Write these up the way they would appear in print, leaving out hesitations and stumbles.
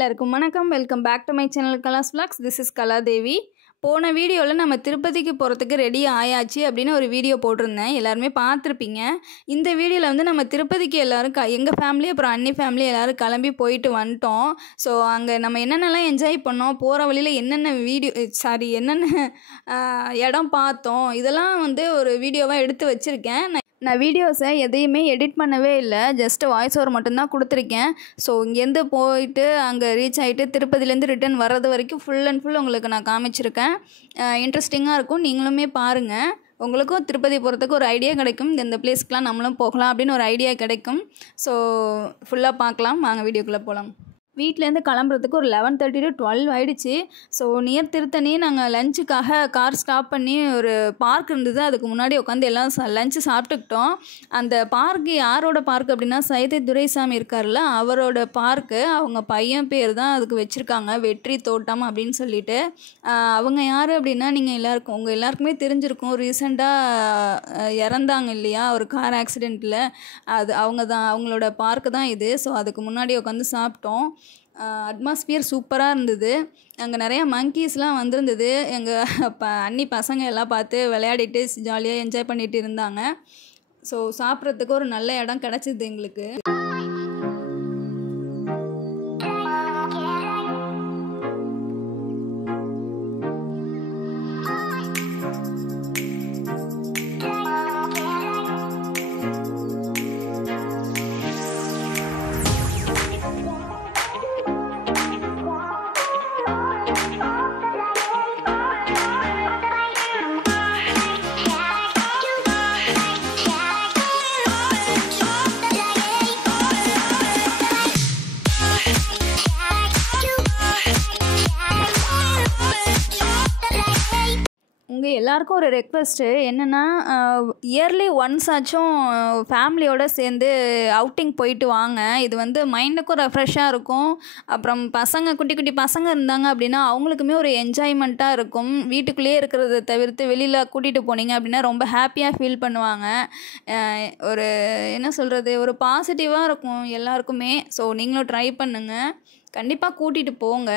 எல்லாருக்கும் வணக்கம். Welcome back to my channel Kala's vlogs. This is Kaladevi. போன வீடியோவில் நம்ம திருப்பதிக்கு போகிறதுக்கு ரெடி ஆயாச்சு அப்படின்னு ஒரு வீடியோ போட்டிருந்தேன். எல்லாருமே பார்த்துருப்பீங்க. இந்த வீடியோவில் வந்து நம்ம திருப்பதிக்கு எல்லோரும் எங்கள் ஃபேமிலி அப்புறம் அண்ணி ஃபேமிலி எல்லோரும் கிளம்பி போயிட்டு வந்துட்டோம். ஸோ அங்கே நம்ம என்னென்னலாம் என்ஜாய் பண்ணோம், போகிற வழியில் என்னென்ன என்னென்ன இடம் பார்த்தோம், இதெல்லாம் வந்து ஒரு வீடியோவாக எடுத்து வச்சுருக்கேன். நான் வீடியோஸை எதையுமே எடிட் பண்ணவே இல்லை, ஜஸ்ட் வாய்ஸ் ஓவர் மட்டும்தான் கொடுத்துருக்கேன். ஸோ இங்கேருந்து போயிட்டு அங்கே ரீச் ஆகிட்டு திருப்பதிலேருந்து ரிட்டர்ன் வர்றது வரைக்கும் ஃபுல் அண்ட் ஃபுல் உங்களுக்கு நான் காமிச்சிருக்கேன். இன்ட்ரெஸ்டிங்காக இருக்கும், நீங்களுமே பாருங்கள். உங்களுக்கும் திருப்பதி போகிறதுக்கு ஒரு ஐடியா கிடைக்கும், இந்த பிளேஸ்க்கெலாம் நம்மளும் போகலாம் அப்படின்னு ஒரு ஐடியா கிடைக்கும். ஸோ ஃபுல்லாக பார்க்கலாம், வாங்க வீடியோக்குள்ளே போகலாம். வீட்டிலேருந்து கிளம்புறதுக்கு ஒரு 11:30 to 12 ஆகிடுச்சு. ஸோ நியர் திருத்தணி நாங்கள் லஞ்சுக்காக கார் ஸ்டாப் பண்ணி ஒரு பார்க் இருந்தது, அதுக்கு முன்னாடி உட்காந்து எல்லாம் லஞ்சு சாப்பிட்டுக்கிட்டோம். அந்த பார்க்கு யாரோட பார்க் அப்படின்னா சைதை துரைசாமி இருக்கார்ல, அவரோட பார்க்கு. அவங்க பையன் பேர் தான் அதுக்கு வச்சுருக்காங்க, வெற்றி தோட்டம் அப்படின்னு சொல்லிட்டு. அவங்க யார் அப்படின்னா உங்கள் எல்லாருக்குமே தெரிஞ்சிருக்கும், ரீசெண்டாக இறந்தாங்க இல்லையா ஒரு கார் ஆக்சிடெண்ட்டில், அவங்களோட பார்க்கு தான் இது. ஸோ அதுக்கு முன்னாடி உட்காந்து சாப்பிட்டோம். அட்மாஸ்பியர் சூப்பராக இருந்தது. அங்கே நிறையா மங்கீஸ்லாம் வந்திருந்தது. எங்கள் அண்ணி பசங்க எல்லாம் பார்த்து விளையாடிட்டு ஜாலியாக என்ஜாய் பண்ணிட்டு இருந்தாங்க. ஸோ சாப்பிட்றதுக்கு ஒரு நல்ல இடம் கிடச்சிது எங்களுக்கு. உங்கள் எல்லாருக்கும் ஒரு ரெக்வெஸ்ட்டு என்னென்னா, இயர்லி ஒன்ஸ் ஆச்சும் ஃபேமிலியோடு சேர்ந்து அவுட்டிங் போயிட்டு வாங்க. இது வந்து மைண்டுக்கும் ரெஃப்ரெஷ்ஷாக இருக்கும். அப்புறம் குட்டி குட்டி பசங்க இருந்தாங்க அப்படின்னா அவங்களுக்குமே ஒரு என்ஜாய்மெண்ட்டாக இருக்கும். வீட்டுக்குள்ளேயே இருக்கிறத தவிர்த்து வெளியில் கூட்டிகிட்டு போனீங்க அப்படின்னா ரொம்ப ஹாப்பியாக ஃபீல் பண்ணுவாங்க. ஒரு என்ன சொல்கிறது, ஒரு பாசிட்டிவாக இருக்கும் எல்லாருக்குமே. ஸோ நீங்களும் ட்ரை பண்ணுங்கள், கண்டிப்பாக கூட்டிகிட்டு போங்க.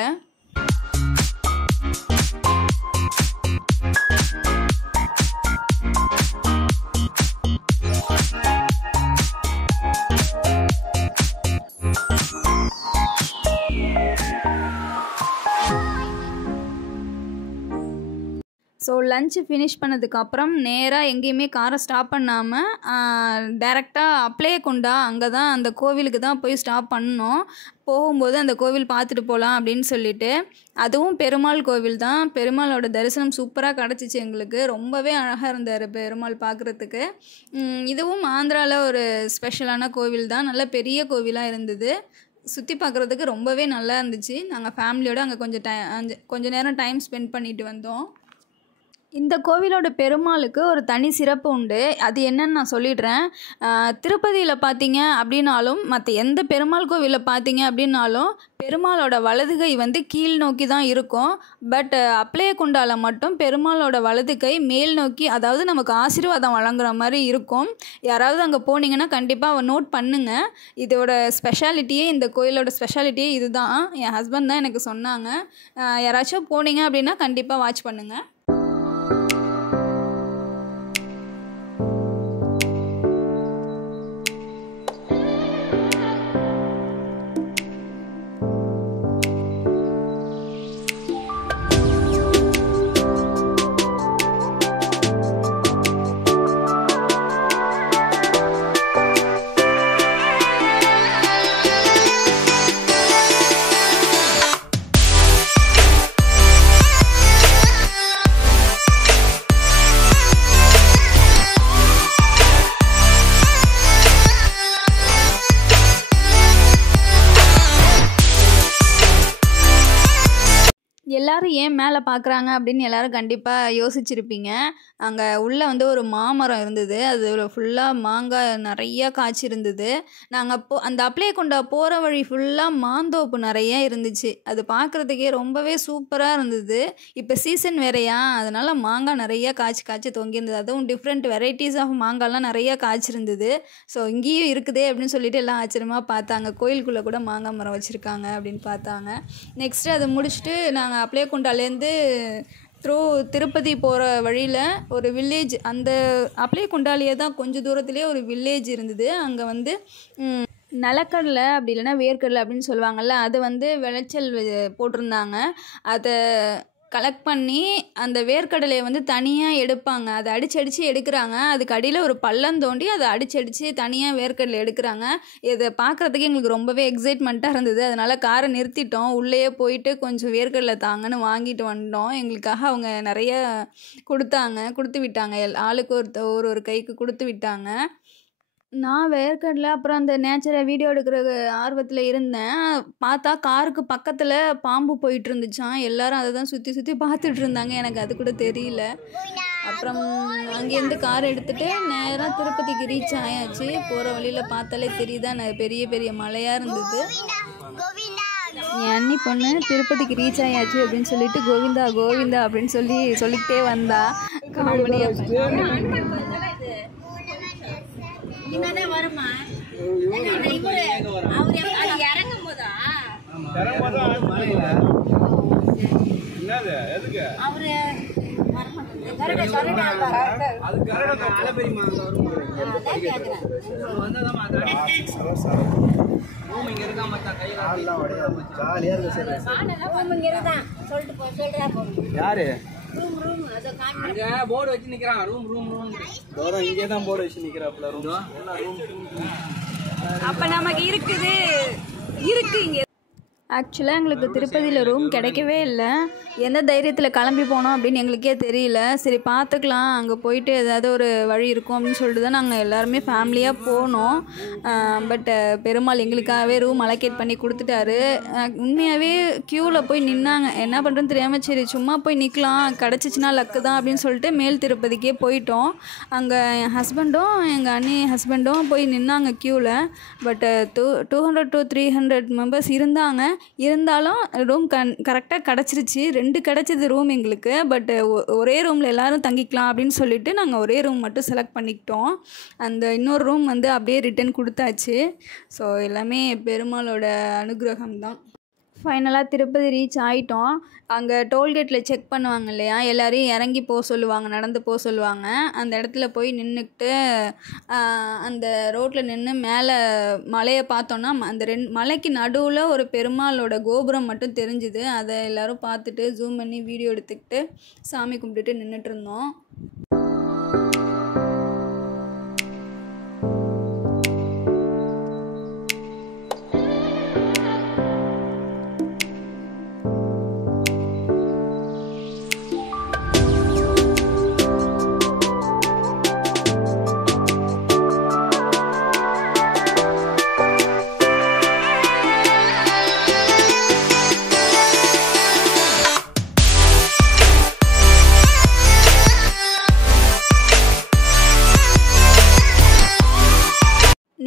ஸோ லஞ்சு ஃபினிஷ் பண்ணதுக்கப்புறம் நேராக எங்கேயுமே காரை ஸ்டாப் பண்ணாமல் டைரெக்டாக அப்ளையகுண்டா, அங்கே தான் அந்த கோவிலுக்கு தான் போய் ஸ்டாப் பண்ணோம். போகும்போது அந்த கோவில் பார்த்துட்டு போகலாம் அப்படின்னு சொல்லிட்டு. அதுவும் பெருமாள் கோவில் தான். பெருமாளோட தரிசனம் சூப்பராக கிடச்சிச்சு எங்களுக்கு. ரொம்பவே அழகாக இருந்தார் பெருமாள் பார்க்குறதுக்கு. இதுவும் ஆந்திராவில் ஒரு ஸ்பெஷலான கோவில் தான், நல்ல பெரிய கோவிலாக இருந்தது. சுற்றி பார்க்குறதுக்கு ரொம்பவே நல்லா இருந்துச்சு. நாங்கள் ஃபேமிலியோடு அங்கே கொஞ்சம் நேரம் டைம் ஸ்பெண்ட் பண்ணிட்டு வந்தோம். இந்த கோவிலோட பெருமாளுக்கு ஒரு தனி சிறப்பு உண்டு, அது என்னன்னு நான் சொல்லிடுறேன். திருப்பதியில் பார்த்தீங்க அப்படின்னாலும் மற்ற எந்த பெருமாள் கோவிலில் பார்த்தீங்க அப்படின்னாலும் பெருமாளோட வலதுகை வந்து கீழ் நோக்கி தான் இருக்கும். பட் அப்ளையகுண்டாவில் மட்டும் பெருமாளோட வலதுகை மேல் நோக்கி, அதாவது நமக்கு ஆசீர்வாதம் வழங்குற மாதிரி இருக்கும். யாராவது அங்கே போனீங்கன்னா கண்டிப்பாக நோட் பண்ணுங்கள். இதோட ஸ்பெஷாலிட்டியே, இந்த கோயிலோட ஸ்பெஷாலிட்டியே இதுதான். என் ஹஸ்பண்ட் தான் எனக்கு சொன்னாங்க. யாராச்சும் போனீங்க அப்படின்னா கண்டிப்பாக வாட்ச் பண்ணுங்கள். எல்லோரும் ஏன் மேலே பார்க்குறாங்க அப்படின்னு எல்லோரும் கண்டிப்பாக யோசிச்சிருப்பீங்க. அங்கே உள்ளே வந்து ஒரு மாமரம் இருந்தது. அது ஃபுல்லாக மாங்காய் நிறையா காய்ச்சிருந்தது. நாங்கள் அந்த அப்ளைகொண்டா போகிற வழி ஃபுல்லாக மாந்தோப்பு நிறையா இருந்துச்சு. அது பார்க்குறதுக்கே ரொம்பவே சூப்பராக இருந்தது. இப்போ சீசன் வேறையா, அதனால் மாங்காய் நிறையா காய்ச்சி தொங்கியிருந்தது. அதுவும் டிஃப்ரெண்ட் வெரைட்டிஸ் ஆஃப் மாங்காய்லாம் நிறையா காய்ச்சிருந்தது. ஸோ இங்கேயும் இருக்குதே அப்படின்னு சொல்லிட்டு எல்லாம் ஆச்சரியமாக பார்த்தாங்க. கோயிலுக்குள்ளே கூட மாங்காய் மரம் வச்சுருக்காங்க அப்படின்னு பார்த்தாங்க. நெக்ஸ்ட்டு அதை முடிச்சுட்டு நாங்கள் அப்ளைகொண்டாலேருந்து திருப்பதி போகிற வழியில் ஒரு வில்லேஜ், அந்த அப்ளைகொண்டாலேயே தான் கொஞ்சம் தூரத்துலேயே ஒரு வில்லேஜ் இருந்தது. அங்கே வந்து நிலக்கடலை அப்படி இல்லைன்னா வேர்க்கடலை அப்படின்னு சொல்லுவாங்கள்ல, அது வந்து விளைச்சல் போட்டிருந்தாங்க. அதை கலெக்ட் பண்ணி அந்த வேர்க்கடலையை வந்து தனியாக எடுப்பாங்க. அதை அடித்து எடுக்கிறாங்க. அதுக்கு அடியில் ஒரு பள்ளம் தோண்டி அதை அடித்து தனியாக வேர்க்கடலை எடுக்கிறாங்க. இதை பார்க்குறதுக்கே எங்களுக்கு ரொம்பவே எக்ஸைட்மெண்ட்டாக இருந்தது. அதனால் காரை நிறுத்திட்டோம். உள்ளேயே போயிட்டு கொஞ்சம் வேர்க்கடலை தாங்கன்னு வாங்கிட்டு வந்தோம். எங்களுக்காக அவங்க நிறைய கொடுத்து விட்டாங்க. ஆளுக்கு ஒரு கைக்கு கொடுத்து விட்டாங்க. நான் வேர்க்கடலை அப்புறம் அந்த நேச்சரை வீடியோ எடுக்கிற ஆர்வத்தில் இருந்தேன். பார்த்தா காருக்கு பக்கத்தில் பாம்பு போயிட்டு இருந்துச்சான். எல்லோரும் அதை தான் சுற்றி பார்த்துட்டு இருந்தாங்க. எனக்கு அது கூட தெரியல. அப்புறம் அங்கேருந்து கார் எடுத்துகிட்டு நேராக திருப்பதிக்கு ரீச் ஆயாச்சு. போகிற வழியில் பார்த்தாலே தெரியுதா, பெரிய பெரிய மலையாக இருந்தது. என் அண்ணி பொண்ணு திருப்பதிக்கு ரீச் ஆயாச்சு அப்படின்னு சொல்லிட்டு கோவிந்தா கோவிந்தா அப்படின்னு சொல்லிக்கிட்டே வந்தா. காமெடியாக வருமா இறங்கும் போதா யாரு போர்டு வச்சு நிக்கிறான். ரூம் இங்கே தான் போர்டு வச்சு நிக்கிறாப்ல. அப்ப நமக்கு இருக்கு இங்க. ஆக்சுவலாக எங்களுக்கு திருப்பதியில் ரூம் கிடைக்கவே இல்லை. எந்த தைரியத்தில் கிளம்பி போனோம் அப்படின்னு எங்களுக்கே தெரியல. சரி பார்த்துக்கலாம், அங்கே போயிட்டு ஏதாவது ஒரு வழி இருக்கும் அப்படின்னு சொல்லிட்டு தான் நாங்கள் எல்லாருமே ஃபேமிலியாக போனோம். பட் பெருமாள் எங்களுக்காகவே ரூம் அலோகேட் பண்ணி கொடுத்துட்டாரு. உண்மையாகவே க்யூவில் போய் நின்னாங்க. என்ன பண்ணுறதுன்னு தெரியாமல் சரி சும்மா போய் நிற்கலாம், கிடச்சிச்சின்னா லக்கு தான் அப்படின்னு சொல்லிட்டு மேல் திருப்பதிக்கே போயிட்டோம். அங்கே என் ஹஸ்பண்டும் எங்கள் அண்ணி ஹஸ்பண்டும் போய் நின்னாங்க க்யூவில். பட் 200 to 300 மெம்பர்ஸ் இருந்தாலும் ரூம் கரெக்டாக கிடச்சிருச்சு. 2 கிடச்சிது ரூம் எங்களுக்கு. பட் ஒரே ரூமில் எல்லோரும் தங்கிக்கலாம் அப்படின்னு சொல்லிவிட்டு நாங்கள் ஒரே ரூம் மட்டும் செலக்ட் பண்ணிக்கிட்டோம். அந்த இன்னொரு ரூம் வந்து அப்படியே ரிட்டன் கொடுத்தாச்சு. ஸோ எல்லாமே பெருமாளோட அனுகிரகம் தான். ஃபைனலாக திருப்பதி ரீச் ஆகிட்டோம். அங்கே டோல்கேட்டில் செக் பண்ணுவாங்க இல்லையா, எல்லோரையும் இறங்கி நடந்து போக சொல்லுவாங்க. அந்த இடத்துல போய் நின்றுக்கிட்டு அந்த ரோட்டில் நின்று மேலே மலையை பார்த்தோன்னா அந்த மலைக்கு நடுவில் ஒரு பெருமாளோட கோபுரம் மட்டும் தெரிஞ்சுது. அதை எல்லோரும் பார்த்துட்டு ஜூம் பண்ணி வீடியோ எடுத்துக்கிட்டு சாமி கும்பிட்டுட்டு நின்றுட்டு இருந்தோம்.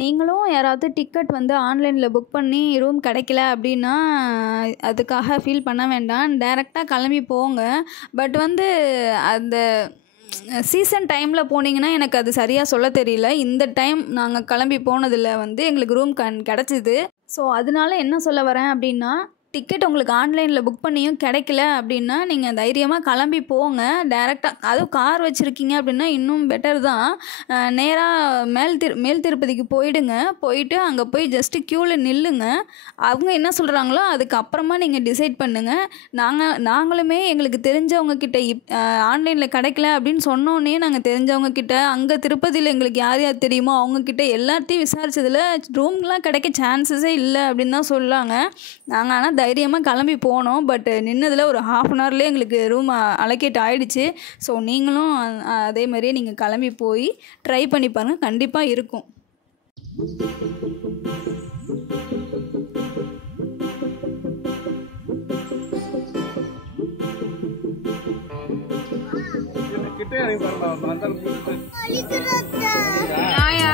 நீங்களும் யாராவது டிக்கெட் வந்து ஆன்லைனில் புக் பண்ணி ரூம் கிடைக்கல அப்படின்னா அதுக்காக ஃபீல் பண்ண வேண்டாம். டைரெக்டாக கிளம்பி போங்க. பட் வந்து அந்த சீசன் டைமில் போனீங்கன்னா எனக்கு அது சரியாக சொல்ல தெரியல. இந்த டைம் நாங்கள் கிளம்பி போனதில் வந்து எங்களுக்கு ரூம் கிடச்சிது. ஸோ அதனால என்ன சொல்ல வரேன் அப்படின்னா, டிக்கெட் உங்களுக்கு ஆன்லைனில் புக் பண்ணியும் கிடைக்கல அப்படின்னா நீங்கள் தைரியமாக கிளம்பி போங்க. டைரெக்டாக அதுவும் கார் வச்சுருக்கீங்க அப்படின்னா இன்னும் பெட்டர் தான். நேராக மேல் திருப்பதிக்கு போயிட்டு அங்கே போய் ஜஸ்ட்டு க்யூவில் நில்லுங்க. அவங்க என்ன சொல்கிறாங்களோ அதுக்கப்புறமா நீங்கள் டிசைட் பண்ணுங்கள். நாங்களுமே எங்களுக்கு தெரிஞ்சவங்கக்கிட்ட ஆன்லைனில் கிடைக்கல அப்படின்னு சொன்னோன்னே நாங்கள் தெரிஞ்சவங்கக்கிட்ட அங்கே திருப்பதியில் எங்களுக்கு யார் தெரியுமோ அவங்கக்கிட்ட எல்லாத்தையும் விசாரித்ததில் ரூம்லாம் கிடைக்க சான்சஸே இல்லை அப்படின்னு தான் சொல்லாங்க. நாங்கள் ஆனால் தைரியமாக கிளம்பி போனோம். பட் நின்னதில் ஒரு 1/2 an hourலேயே எங்களுக்கு ரூம் அலோகேட் ஆகிடுச்சு. ஸோ நீங்களும் அதே மாதிரியே நீங்கள் கிளம்பி போய் ட்ரை பண்ணி பாருங்கள், கண்டிப்பாக இருக்கும். கிட்ட எனக்கு பாருங்க அந்த நாயா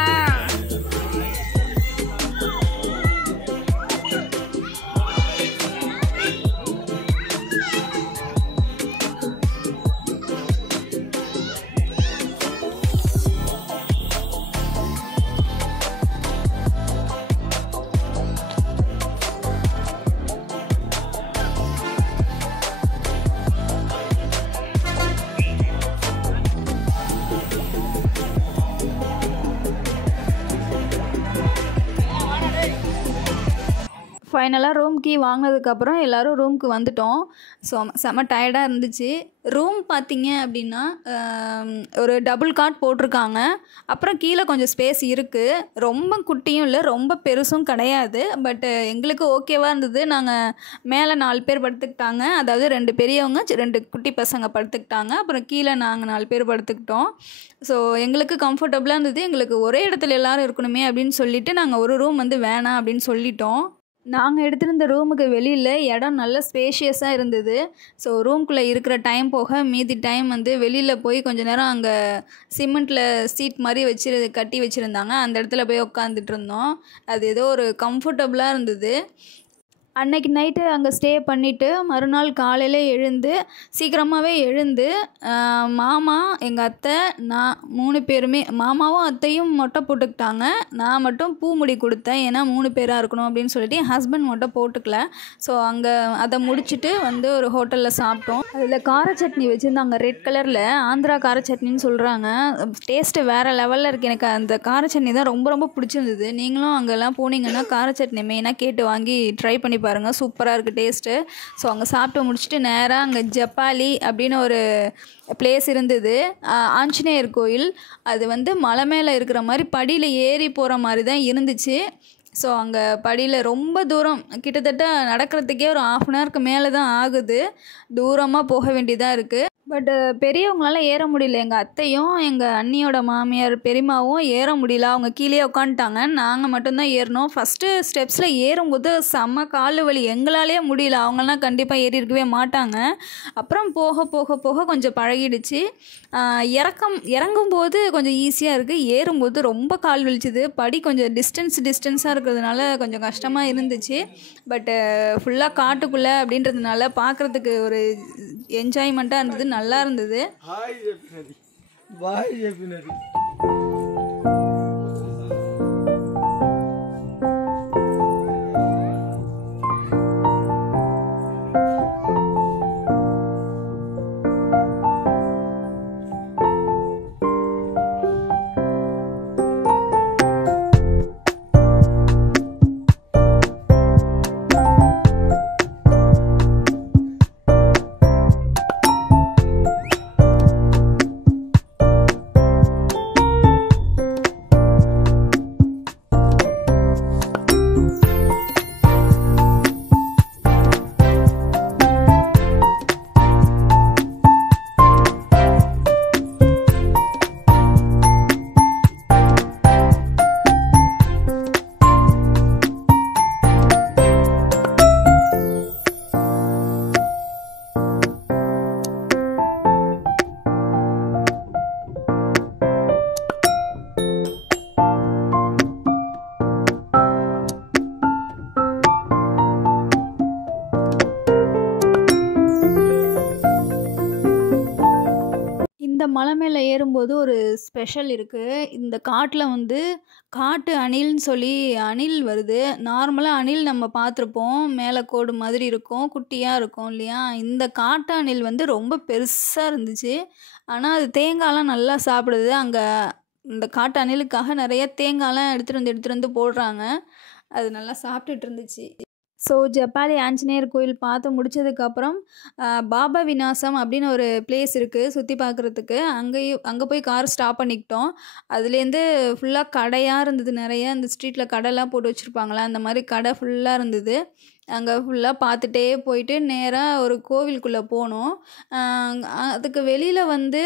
ஃபைனலாக ரூம் கீ வாங்கினதுக்கப்புறம் எல்லோரும் ரூமுக்கு வந்துட்டோம். ஸோ செம்ம டயர்டாக இருந்துச்சு. ரூம் பார்த்திங்க அப்படின்னா ஒரு டபுள் காட் போட்டிருக்காங்க. அப்புறம் கீழே கொஞ்சம் ஸ்பேஸ் இருக்குது. ரொம்ப குட்டியும் இல்லை, ரொம்ப பெருசும் கிடையாது. பட்டு எங்களுக்கு ஓகேவாக இருந்தது. நாங்கள் மேலே 4 பேர் படுத்துக்கிட்டாங்க. அதாவது 2 பெரியவங்க 2 குட்டி பசங்க படுத்துக்கிட்டாங்க. அப்புறம் கீழே நாங்கள் 4 பேர் படுத்துக்கிட்டோம். ஸோ எங்களுக்கு கம்ஃபர்டபுளாக இருந்தது. எங்களுக்கு ஒரே இடத்துல எல்லோரும் இருக்கணுமே அப்படின்னு சொல்லிவிட்டு நாங்கள் ஒரு ரூம் வந்து வேணாம் அப்படின்னு சொல்லிட்டோம். நாங்கள் எடுத்திருந்த ரூமுக்கு வெளியில் இடம் நல்ல ஸ்பேஷியஸாக இருந்தது. ஸோ ரூம்குள்ளே இருக்கிற டைம் போக மீதி டைம் வந்து வெளியில் போய் கொஞ்சம் நேரம் அங்கே சிமெண்ட்டில் சீட் மாதிரி கட்டி வச்சுருந்தாங்க. அந்த இடத்துல போய் உட்காந்துட்டு இருந்தோம். அது ஏதோ ஒரு கம்ஃபர்டபுளாக இருந்தது. அன்னைக்கு நைட்டு அங்கே ஸ்டே பண்ணிவிட்டு மறுநாள் காலையில் எழுந்து சீக்கிரமாகவே எழுந்து மாமா, எங்கள் அத்தை, நான் 3 பேருமே, மாமாவும் அத்தையும் மொட்டை போட்டுக்கிட்டாங்க. நான் மட்டும் பூ முடி கொடுத்தேன். ஏன்னா 3 பேராக இருக்கணும் அப்படின்னு சொல்லிட்டு என் ஹஸ்பண்ட் மொட்டை போட்டுக்கல. ஸோ அங்கே அதை முடிச்சுட்டு வந்து ஒரு ஹோட்டலில் சாப்பிட்டோம். அதில் கார சட்னி வச்சுருந்தாங்க, ரெட் கலரில். ஆந்திரா கார சட்னின்னு சொல்கிறாங்க. டேஸ்ட்டு வேறு லெவலில் இருக்குது. எனக்கு அந்த கார சட்னி தான் ரொம்ப ரொம்ப பிடிச்சிருந்தது. நீங்களும் அங்கெல்லாம் போனீங்கன்னா கார சட்னி மெயினாக கேட்டு வாங்கி ட்ரை பண்ணி பாருங்கள். சூப்பராக இருக்குது டேஸ்ட்டு. ஸோ அங்கே சாப்பிட்டு முடிச்சுட்டு நேராக அங்கே ஜப்பாலி அப்படின்னு ஒரு பிளேஸ் இருந்தது. ஆஞ்சநேயர் கோயில். அது வந்து மலை மேலே இருக்கிற மாதிரி படியில் ஏறி போகிற மாதிரி தான் இருந்துச்சு. ஸோ அங்கே படியில் ரொம்ப தூரம், கிட்டத்தட்ட நடக்கிறதுக்கே ஒரு 1/2 அன் ஹவருக்கு மேலே தான் ஆகுது. தூரமாக போக வேண்டியதாக இருக்குது. பட் பெரியவங்களால ஏற முடியல. எங்கள் அத்தையும் எங்கள் அண்ணியோட மாமியார் பெரியம்மாவும் ஏற முடியல. அவங்க கீழே உட்காந்துட்டாங்க. நாங்கள் மட்டும்தான் ஏறினோம். ஃபஸ்ட்டு ஸ்டெப்ஸில் ஏறும்போது செம்ம கால் வலி. எங்களாலே முடியல. அவங்களாம் கண்டிப்பாக ஏறி இருக்கவே மாட்டாங்க. அப்புறம் போக போக போக கொஞ்சம் பழகிடுச்சு. இறங்கும்போது கொஞ்சம் ஈஸியாக இருக்குது. ஏறும்போது ரொம்ப கால் வலிச்சுது. படி கொஞ்சம் டிஸ்டன்ஸாக இருக்கிறதுனால கொஞ்சம் கஷ்டமாக இருந்துச்சு. பட்டு ஃபுல்லாக காட்டுக்குள்ளே அப்படின்றதுனால பார்க்குறதுக்கு ஒரு என்ஜாய்மெண்ட்டாக இருந்தது. நல்லா இருந்தது. மலை மேலே ஏறும்போது ஒரு ஸ்பெஷல் இருக்குது. இந்த காட்டில் வந்து காட்டு அணில்னு சொல்லி அணில் வருது. நார்மலாக அணில் நம்ம பார்த்துருப்போம், மேலே கோடு மாதிரி இருக்கும், குட்டியாக இருக்கும் இல்லையா? இந்த காட்டு அணில் வந்து ரொம்ப பெருசாக இருந்துச்சு. ஆனால் அது தேங்காய்லாம் நல்லா சாப்பிடுது. அங்கே இந்த காட்டு அணிலுக்காக நிறைய தேங்காய்லாம் எடுத்துகிட்டு வந்து போடுறாங்க. அது நல்லா சாப்பிட்டுட்டு இருந்துச்சு. ஸோ ஜப்பாலி ஆஞ்சநேயர் கோயில் பார்த்து முடித்ததுக்கப்புறம் பாபா விநாசம் அப்படின்னு ஒரு பிளேஸ் இருக்குது சுற்றி பார்க்குறதுக்கு. அங்கே போய் கார் ஸ்டாப் பண்ணிக்கிட்டோம். அதுலேருந்து ஃபுல்லாக கடையாக இருந்தது. நிறைய இந்த ஸ்ட்ரீட்டில் கடைலாம் போட்டு வச்சுருப்பாங்களா, அந்த மாதிரி கடை ஃபுல்லாக இருந்தது. அங்கே ஃபுல்லாக பார்த்துட்டே போயிட்டு நேராக ஒரு கோவிலுக்குள்ளே போனோம். அதுக்கு வெளியில் வந்து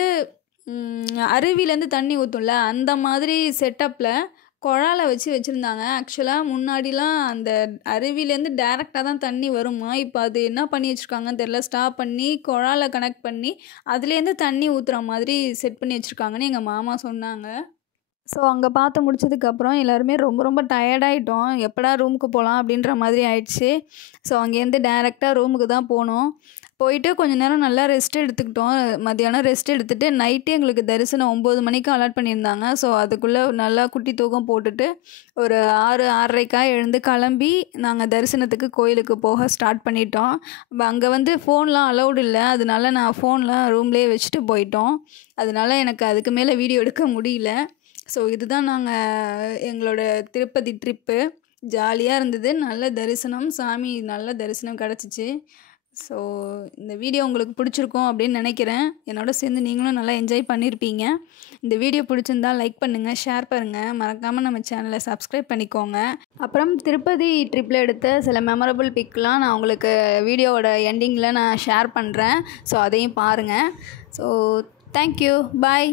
அருவியிலேருந்து தண்ணி ஊற்றும்ல, அந்த மாதிரி செட்டப்பில் குழால வச்சு வச்சுருந்தாங்க. ஆக்சுவலாக முன்னாடிலாம் அந்த அருவியிலேருந்து டேரெக்டாக தான் தண்ணி வருமா, இப்போ அது என்ன பண்ணி வச்சுருக்காங்கன்னு தெரில, ஸ்டாப் பண்ணி குழால கனெக்ட் பண்ணி அதுலேருந்து தண்ணி ஊற்றுற மாதிரி செட் பண்ணி வச்சுருக்காங்கன்னு எங்கள் மாமா சொன்னாங்க. ஸோ அங்கே பார்த்து முடிச்சதுக்கப்புறம் எல்லாருமே ரொம்ப ரொம்ப டயர்டாயிட்டோம். எப்படா ரூமுக்கு போகலாம் அப்படின்ற மாதிரி ஆயிடுச்சு. ஸோ அங்கேருந்து டேரெக்டாக ரூமுக்கு தான் போனோம். போயிட்டு கொஞ்ச நேரம் நல்லா ரெஸ்ட் எடுத்துக்கிட்டோம். மத்தியானம் ரெஸ்ட் எடுத்துகிட்டு நைட்டு எங்களுக்கு தரிசனம் 9 மணிக்கு அலாட் பண்ணியிருந்தாங்க. ஸோ அதுக்குள்ளே நல்லா குட்டி தூக்கம் போட்டுட்டு ஒரு 6:30க்கா எழுந்து கிளம்பி நாங்கள் தரிசனத்துக்கு கோயிலுக்கு போக ஸ்டார்ட் பண்ணிட்டோம். அங்கே வந்து ஃபோன்லாம் அலௌடு இல்லை. அதனால நான் ஃபோன்லாம் ரூம்லேயே வச்சுட்டு போயிட்டோம். அதனால எனக்கு அதுக்கு மேலே வீடியோ எடுக்க முடியல. ஸோ இதுதான் எங்களோட திருப்பதி ட்ரிப்பு. ஜாலியாக இருந்தது. நல்ல தரிசனம், சாமி நல்ல தரிசனம் கிடச்சிச்சு. ஸோ இந்த வீடியோ உங்களுக்கு பிடிச்சிருக்கும் அப்படின்னு நினைக்கிறேன். என்னோட சேர்ந்து நீங்களும் நல்லா என்ஜாய் பண்ணியிருப்பீங்க. இந்த வீடியோ பிடிச்சிருந்தா லைக் பண்ணுங்கள், ஷேர் பண்ணுங்கள், மறக்காமல் நம்ம சேனலை சப்ஸ்கிரைப் பண்ணிக்கோங்க. அப்புறம் திருப்பதி ட்ரிப்பில் எடுத்த சில மெமரபிள் பிக்லாம் நான் உங்களுக்கு வீடியோவோட எண்டிங்கில் நான் ஷேர் பண்ணுறேன். ஸோ அதையும் பாருங்கள். ஸோ தேங்க்யூ, பாய்.